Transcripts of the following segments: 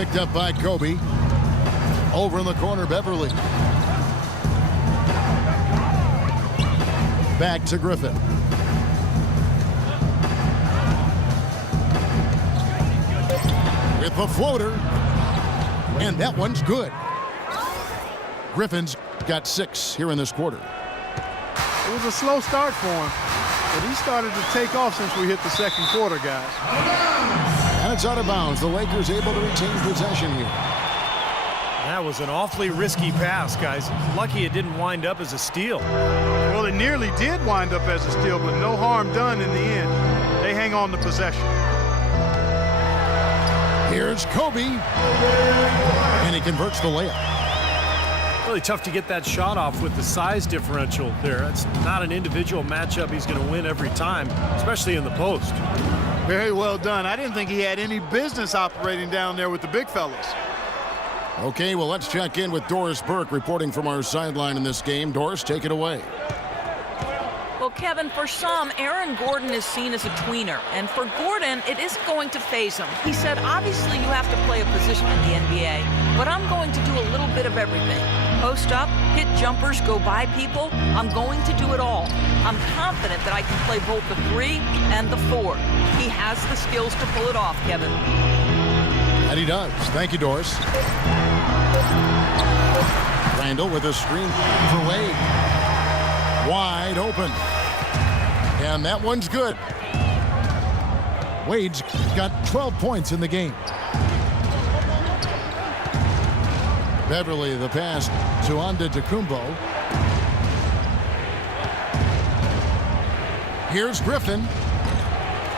picked up by Kobe. Over in the corner, Beverly. Back to Griffin. With the floater. And that one's good. Griffin's got 6 here in this quarter. It was a slow start for him, but he started to take off since we hit the second quarter, guys. And it's out of bounds. The Lakers able to retain possession here. That was an awfully risky pass, guys. Lucky it didn't wind up as a steal. Well, it nearly did wind up as a steal, but no harm done in the end. They hang on to possession. Here's Kobe. And he converts the layup. Really tough to get that shot off with the size differential there. It's not an individual matchup he's going to win every time, especially in the post. Very well done. I didn't think he had any business operating down there with the big fellas. Okay, well, let's check in with Doris Burke reporting from our sideline in this game. Doris, take it away. Well, Kevin, for some, Aaron Gordon is seen as a tweener. And for Gordon, it isn't going to faze him. He said, obviously, you have to play a position in the NBA, but I'm going to do a little bit of everything. Post up, hit jumpers, go by people. I'm going to do it all. I'm confident that I can play both the 3 and the 4. He has the skills to pull it off, Kevin. And he does. Thank you, Doris. Randall with a screen for Wade. Wide open. And that one's good. Wade's got 12 points in the game. Beverly, the pass to Antetokounmpo. Here's Griffin.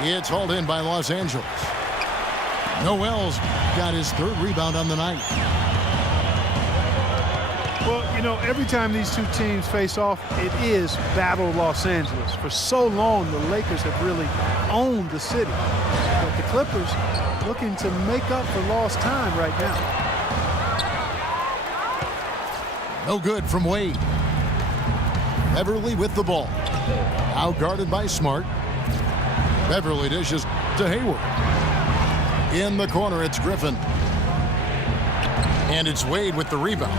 It's hauled in by Los Angeles. Noel's got his 3rd rebound on the night. Well, you know, every time these two teams face off, it is Battle Los Angeles. For so long, the Lakers have really owned the city. But the Clippers looking to make up for lost time right now. No good from Wade. Beverly with the ball. Out guarded by Smart. Beverly dishes to Hayward. In the corner, it's Griffin. And it's Wade with the rebound.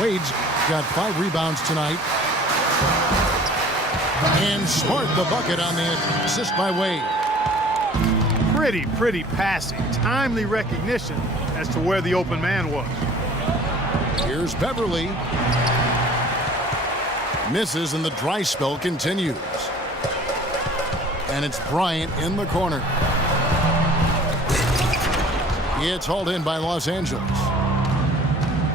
Wade's got 5 rebounds tonight. And Smart the bucket on the assist by Wade. Pretty passing. Timely recognition as to where the open man was. Here's Beverly. Misses and the dry spell continues. And it's Bryant in the corner. It's hauled in by Los Angeles.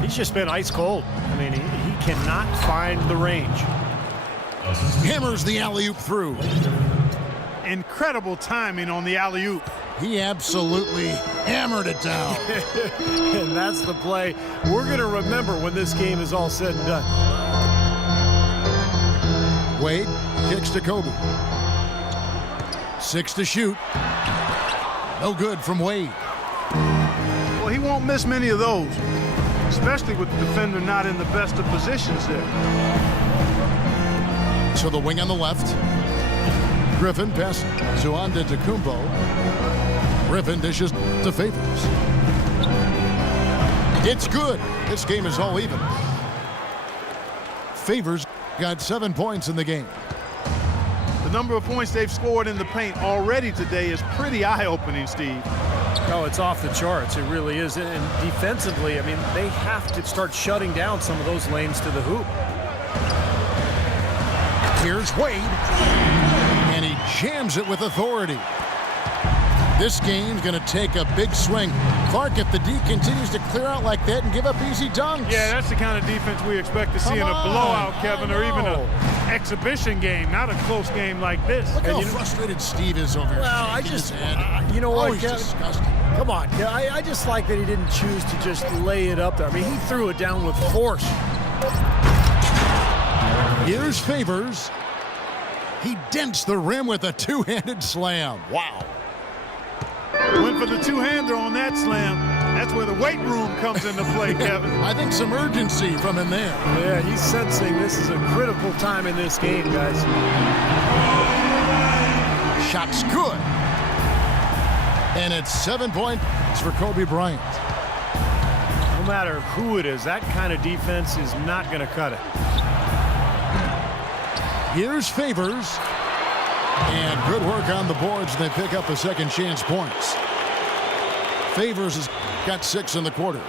He's just been ice cold. I mean, he cannot find the range. Hammers the alley-oop through. Incredible timing on the alley-oop. He absolutely hammered it down. And that's the play we're going to remember when this game is all said and done. Wade kicks to Kobe. 6 to shoot. No good from Wade. Well, he won't miss many of those, especially with the defender not in the best of positions there. So the wing on the left. Griffin pass to Antetokounmpo. Griffin dishes to Favors. It's good. This game is all even. Favors got 7 points in the game. The number of points they've scored in the paint already today is pretty eye-opening, Steve. Oh, it's off the charts. It really is. And defensively, I mean, they have to start shutting down some of those lanes to the hoop. Here's Wade. And he jams it with authority. This game's going to take a big swing. Clark, if the D continues to clear out like that and give up easy dunks. Yeah, that's the kind of defense we expect to see in a blowout, Kevin, or even an exhibition game, not a close game like this. Look how frustrated Steve is over here. Well, you know what, Kevin? Disgusting. Come on. I just like that he didn't choose to just lay it up there. I mean, he threw it down with force. Here's Favors. He dents the rim with a two-handed slam. Wow. Went for the two-hander on that slam. That's where the weight room comes into play, Kevin. I think some urgency from him there. Yeah, he's sensing this is a critical time in this game, guys. Shot's good. And it's 7 points for Kobe Bryant. No matter who it is, that kind of defense is not going to cut it. Here's Favors. And good work on the boards. They pick up a second chance points. Favors has got 6 in the quarter.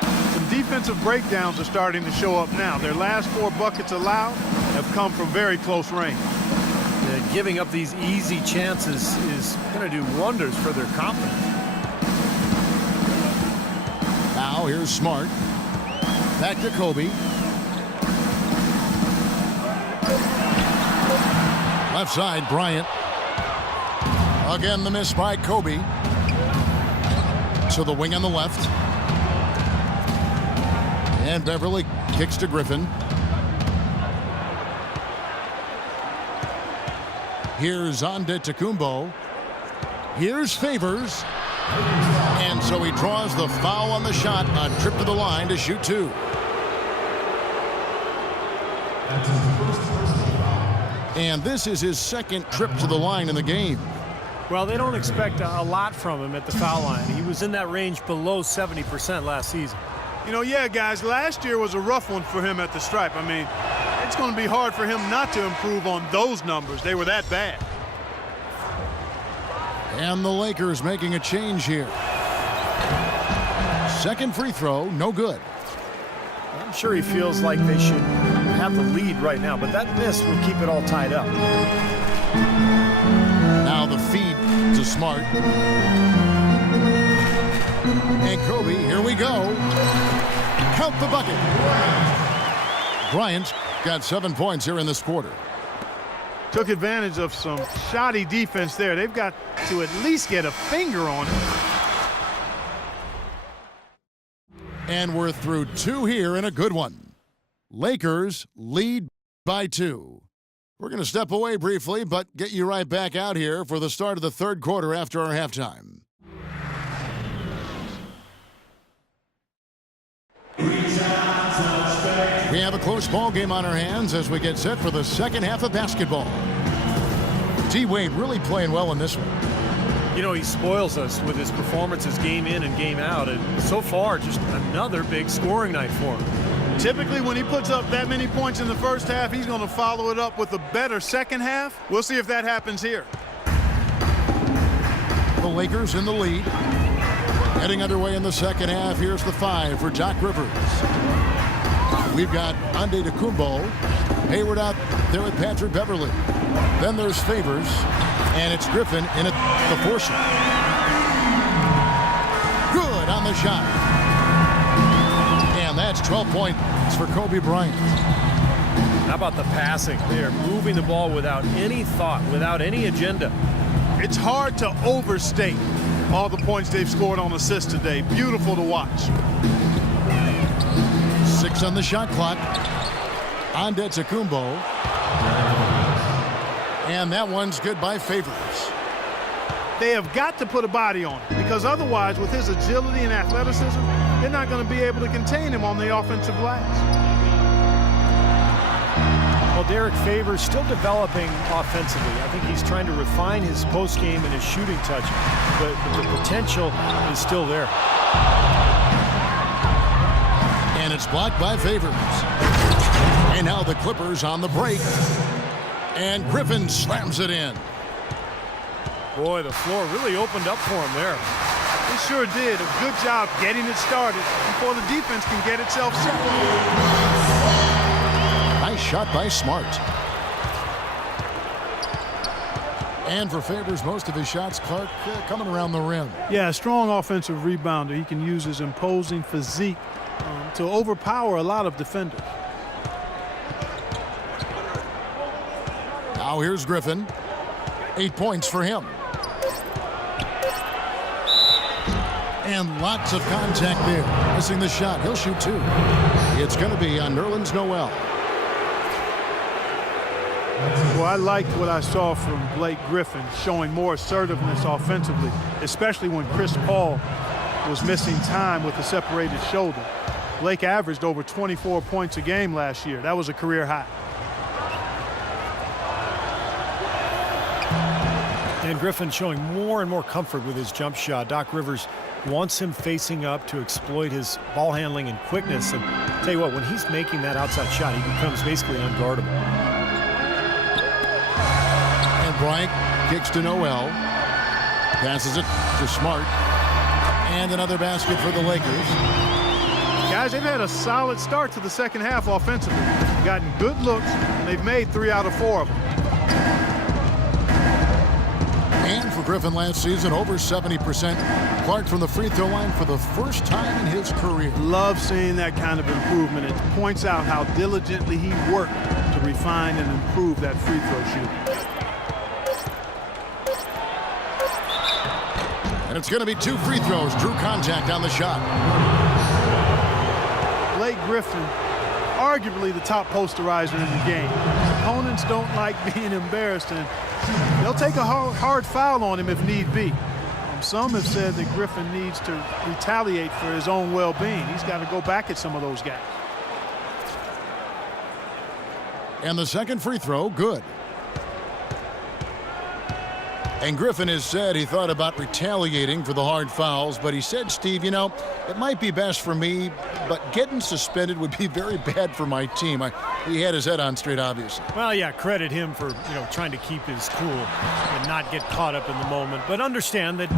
Some defensive breakdowns are starting to show up now. Their last 4 buckets allowed have come from very close range. Giving up these easy chances is going to do wonders for their confidence. Now here's Smart. Back to Kobe. Left side, Bryant. Again, the miss by Kobe. So the wing on the left. And Beverly kicks to Griffin. Here's Antetokounmpo. Here's Favors. And so he draws the foul on the shot. A trip to the line to shoot 2. And this is his second trip to the line in the game. Well, they don't expect a lot from him at the foul line. He was in that range below 70% last season. You know, yeah, guys, last year was a rough one for him at the stripe. I mean, it's going to be hard for him not to improve on those numbers. They were that bad. And the Lakers making a change here. Second free throw, no good. I'm sure he feels like they should have the lead right now, but that miss will keep it all tied up. Now the feed to Smart. And Kobe, here we go. Count the bucket. Bryant's got 7 points here in this quarter. Took advantage of some shoddy defense there. They've got to at least get a finger on it. And we're through 2 here in a good one. Lakers lead by 2. We're going to step away briefly, but get you right back out here for the start of the third quarter after our halftime. We have a close ball game on our hands as we get set for the second half of basketball. T-Wade really playing well in this one. You know, he spoils us with his performances game in and game out, and so far just another big scoring night for him. Typically, when he puts up that many points in the first half, he's going to follow it up with a better second half. We'll see if that happens here. The Lakers in the lead. Getting underway in the second half. Here's the 5 for Doc Rivers. We've got Antetokounmpo. Hayward out there with Patrick Beverly. Then there's Favors. And it's Griffin in at the 4 shot. Good on the shot. And that's 12 points for Kobe Bryant. How about the passing? They are moving the ball without any thought, without any agenda. It's hard to overstate all the points they've scored on assists today. Beautiful to watch. 6 on the shot clock. Antetokounmpo. And that one's good by Favors. They have got to put a body on him, because otherwise, with his agility and athleticism, they're not going to be able to contain him on the offensive glass. Well, Derek Favors still developing offensively. I think he's trying to refine his post game and his shooting touch, but the potential is still there. And it's blocked by Favors. And now the Clippers on the break. And Griffin slams it in. Boy, the floor really opened up for him there. He sure did. A good job getting it started before the defense can get itself set. Nice shot by Smart. And for Favors, most of his shots, Clark, coming around the rim. Yeah, a strong offensive rebounder. He can use his imposing physique to overpower a lot of defenders. Now here's Griffin. 8 points for him. And lots of contact there. Missing the shot. He'll shoot 2. It's going to be on Nerlens Noel. Well, I liked what I saw from Blake Griffin, showing more assertiveness offensively, especially when Chris Paul was missing time with the separated shoulder. Blake averaged over 24 points a game last year. That was a career high. And Griffin showing more and more comfort with his jump shot. Doc Rivers wants him facing up to exploit his ball handling and quickness. And tell you what, when he's making that outside shot, he becomes basically unguardable. And Bryant kicks to Noel. Passes it to Smart. And another basket for the Lakers. Guys, they've had a solid start to the second half offensively. Gotten good looks, and they've made 3 out of 4 of them. And for Griffin last season, over 70%. Clark from the free throw line for the first time in his career. Love seeing that kind of improvement. It points out how diligently he worked to refine and improve that free throw shooting. And it's going to be 2 free throws. Drew contact on the shot. Blake Griffin, arguably the top posterizer in the game. Opponents don't like being embarrassed, and they'll take a hard foul on him if need be. Some have said that Griffin needs to retaliate for his own well-being. He's got to go back at some of those guys. And the second free throw, good. And Griffin has said he thought about retaliating for the hard fouls, but he said, Steve, you know, it might be best for me, but getting suspended would be very bad for my team. He had his head on straight, obviously. Well, yeah, credit him for, trying to keep his cool and not get caught up in the moment. But understand that,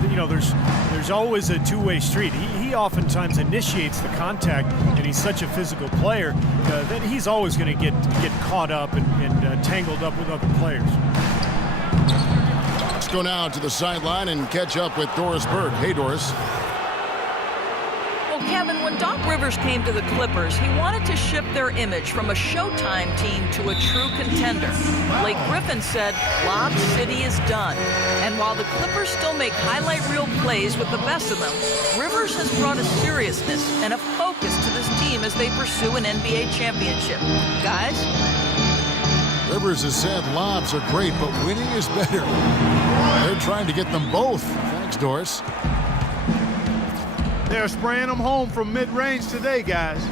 there's always a two-way street. He oftentimes initiates the contact, and he's such a physical player that he's always going to get caught up and tangled up with other players. Let's go now to the sideline and catch up with Doris Burke. Hey, Doris. Well, Kevin, when Doc Rivers came to the Clippers, he wanted to shift their image from a Showtime team to a true contender. Blake Griffin said, Lob City is done. And while the Clippers still make highlight reel plays with the best of them, Rivers has brought a seriousness and a focus to this team as they pursue an NBA championship. Guys? Rivers has said lobs are great, but winning is better. They're trying to get them both. Thanks, Doris. They're spraying them home from mid-range today, guys.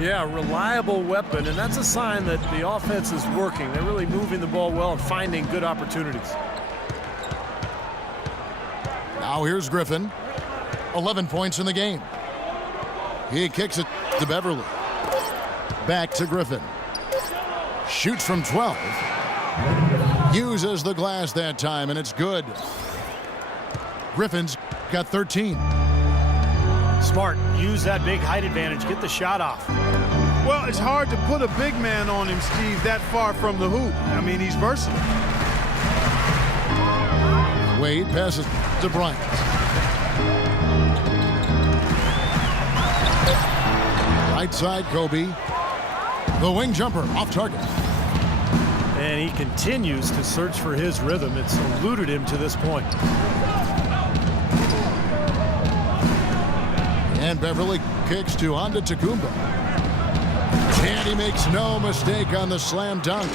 Yeah, reliable weapon, and that's a sign that the offense is working. They're really moving the ball well and finding good opportunities. Now here's Griffin. 11 points in the game. He kicks it to Beverly. Back to Griffin. Shoots from 12. Uses the glass that time, and it's good. Griffin's got 13. Smart. Use that big height advantage. Get the shot off. Well, it's hard to put a big man on him, Steve, that far from the hoop. I mean, he's versatile. Wade passes to Bryant. Right side, Kobe. The wing jumper off target. And he continues to search for his rhythm. It's eluded him to this point. And Beverly kicks to Antetokounmpo. And he makes no mistake on the slam dunk.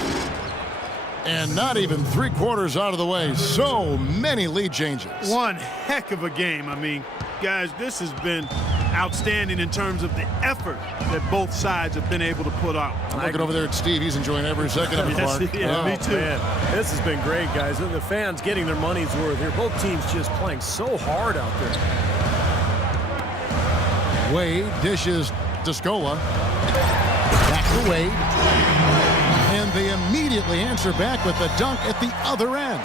And not even 3/4 out of the way. So many lead changes. One heck of a game. I mean, guys, this has been outstanding in terms of the effort that both sides have been able to put out. I'm looking over there at Steve. He's enjoying every second of it, Clark. Yeah, me too. Man, this has been great, guys. The fans getting their money's worth here. Both teams just playing so hard out there. Wade dishes to Scola. Back to Wade. And they immediately answer back with the dunk at the other end.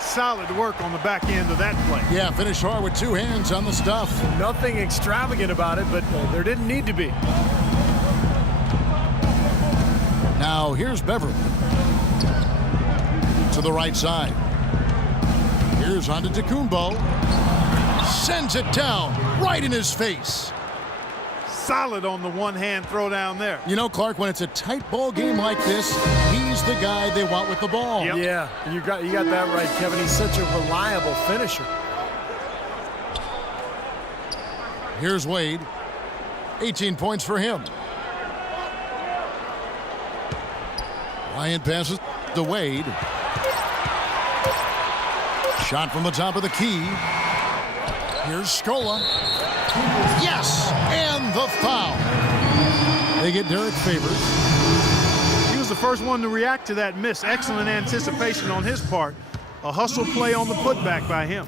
Solid work on the back end of that play. Yeah, finish hard with 2 hands on the stuff. Nothing extravagant about it, but there didn't need to be. Now here's Beverly. To the right side. Here's Antetokounmpo. Sends it down right in his face. Solid on the one-hand throw down there. You know, Clark, when it's a tight ball game like this, he's the guy they want with the ball. Yep. Yeah, you got that right, Kevin. He's such a reliable finisher. Here's Wade. 18 points for him. Bryant passes to Wade. Shot from the top of the key. Here's Scola. Yes, and the foul. They get Derek Favors. was the first one to react to that miss. Excellent anticipation on his part. A hustle play on the putback by him.